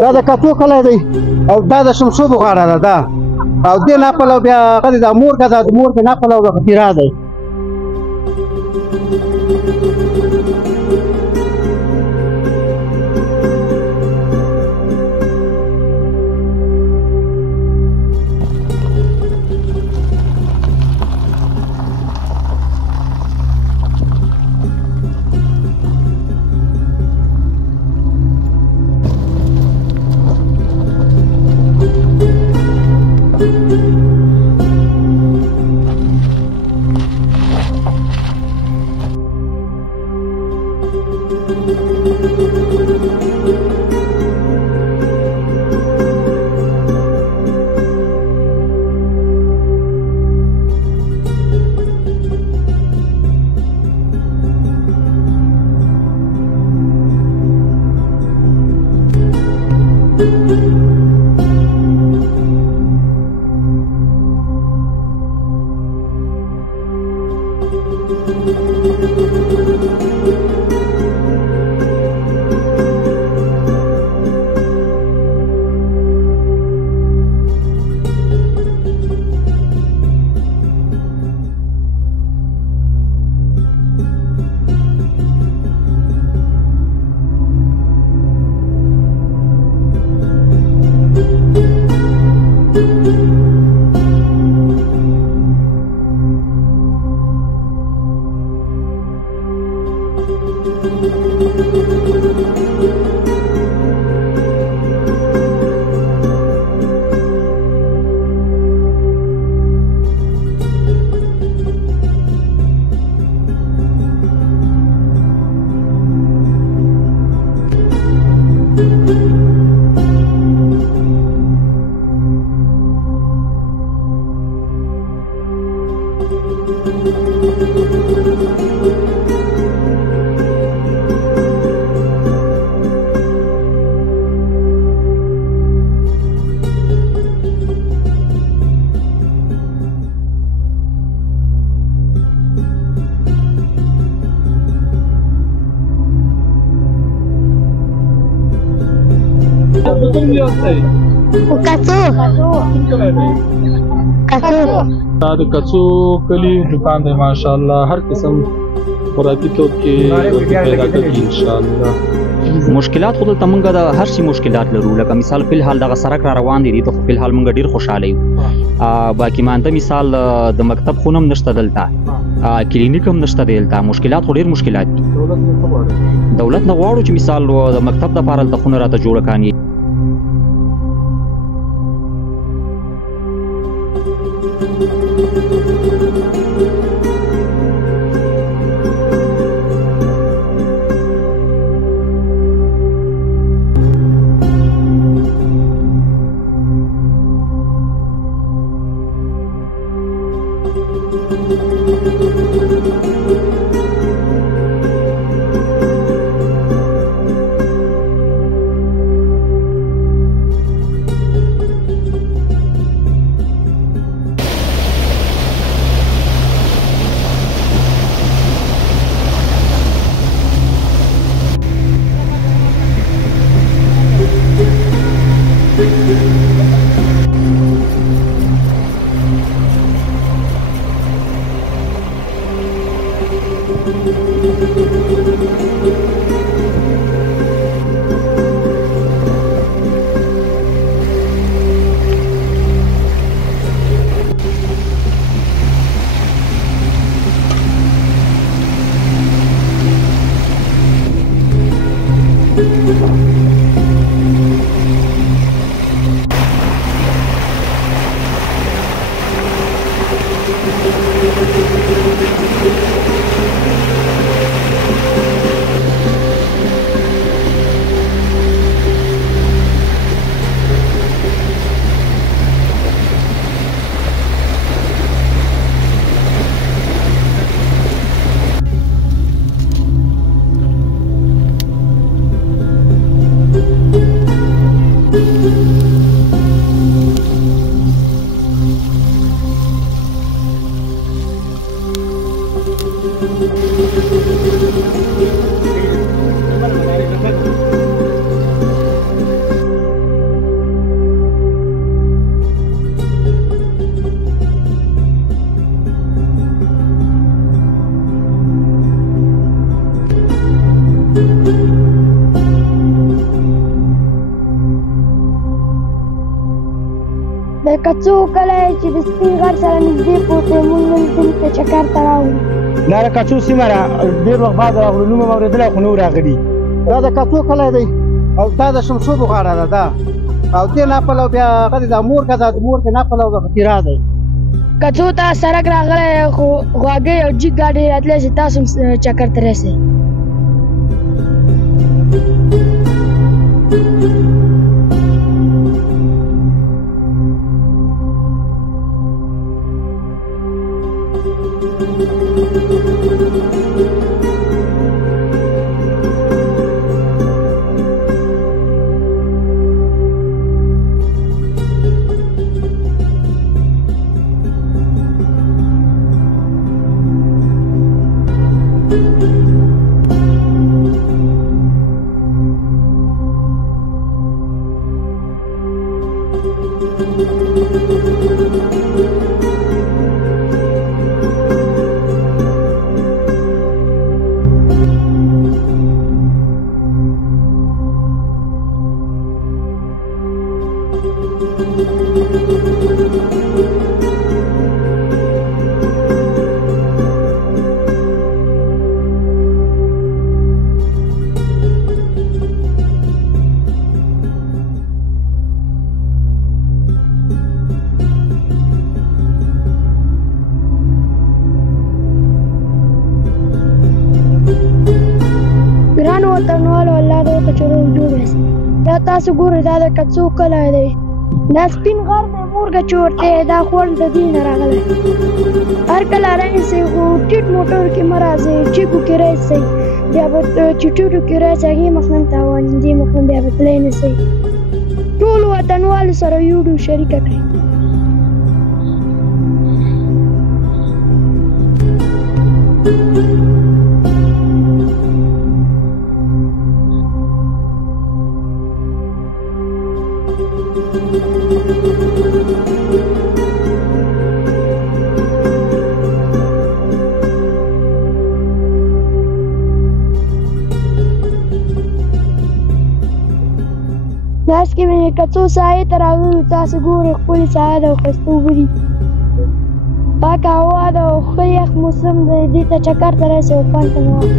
دا د کڅو کلی دی او دا د شمشوبو غاړه ده دا او دې نقل او بیا هغه د مورګه ده د مورګې نقل او ختیرا دی دا د کڅو کلی دکان دی ماشاءالله هر قسم خوراکي توکي پیدا کوي ان شاء الله. مشکلات خو دلته مونږ د هر شي مشکلات لرو لکه مثال په الحال دغه سړک را روان دي ته په الحال مونږ ډیر خوشاله یو باقي مانده مثال د مکتب خونم نشته دلته کلینیک هم نشته دلته مشکلات خو ډیر مشکلات دي. دولت نه غواړو چې مثال د مکتب د لپاره د خونه راته جوړ کړي. د کڅو کلی چې د سپین غر سره نږدې پروت دی، موږ نن دلته چکر ته راغلو. دا د کڅو سیمه ده، ډېر وخت بعد راغلو، نوم مې اورېدلی خو نه و راغلي. دا د کڅو کلی دی او دا د شمشودو غاړه ده دا، او دې ناپلو بیا هغه د مورګه ده، د مورګې ناپلو د ختیرا دی. کڅو ته سړک راغلی خو غواګۍ او جیګ ګاډي راتلی چې تاسو هم چکر ته رسئ. ګرانو وطنوالو، الله دې وکړي چې روغ جوړ یاست. دا تاسو ګورئ، دا د کڅو کلی دی، دا سپین غر دی، مورګه چې ورته دا خوړ د دې نه راغلی. هر کله رانیسئ خو ټیټ موټرو کې مه راځئ، جیګو کې راسئ، بیا به چې ټیټو کې راسئ هغې مخ نه تاوان دې مخ نه بیا به تلی نه سئ. ټولو وطنوالو سره ویډیو شریکه کړئ. لاس کې مې کڅو ساحې ته راغلو، تاسو ګورئ ښکلې ساحه ده او ښایسته اوبه دي، پاکه هوا ده او ښه یخ موسم دی. دې ته چکر ته راسئ او خوند ترې واخلئ.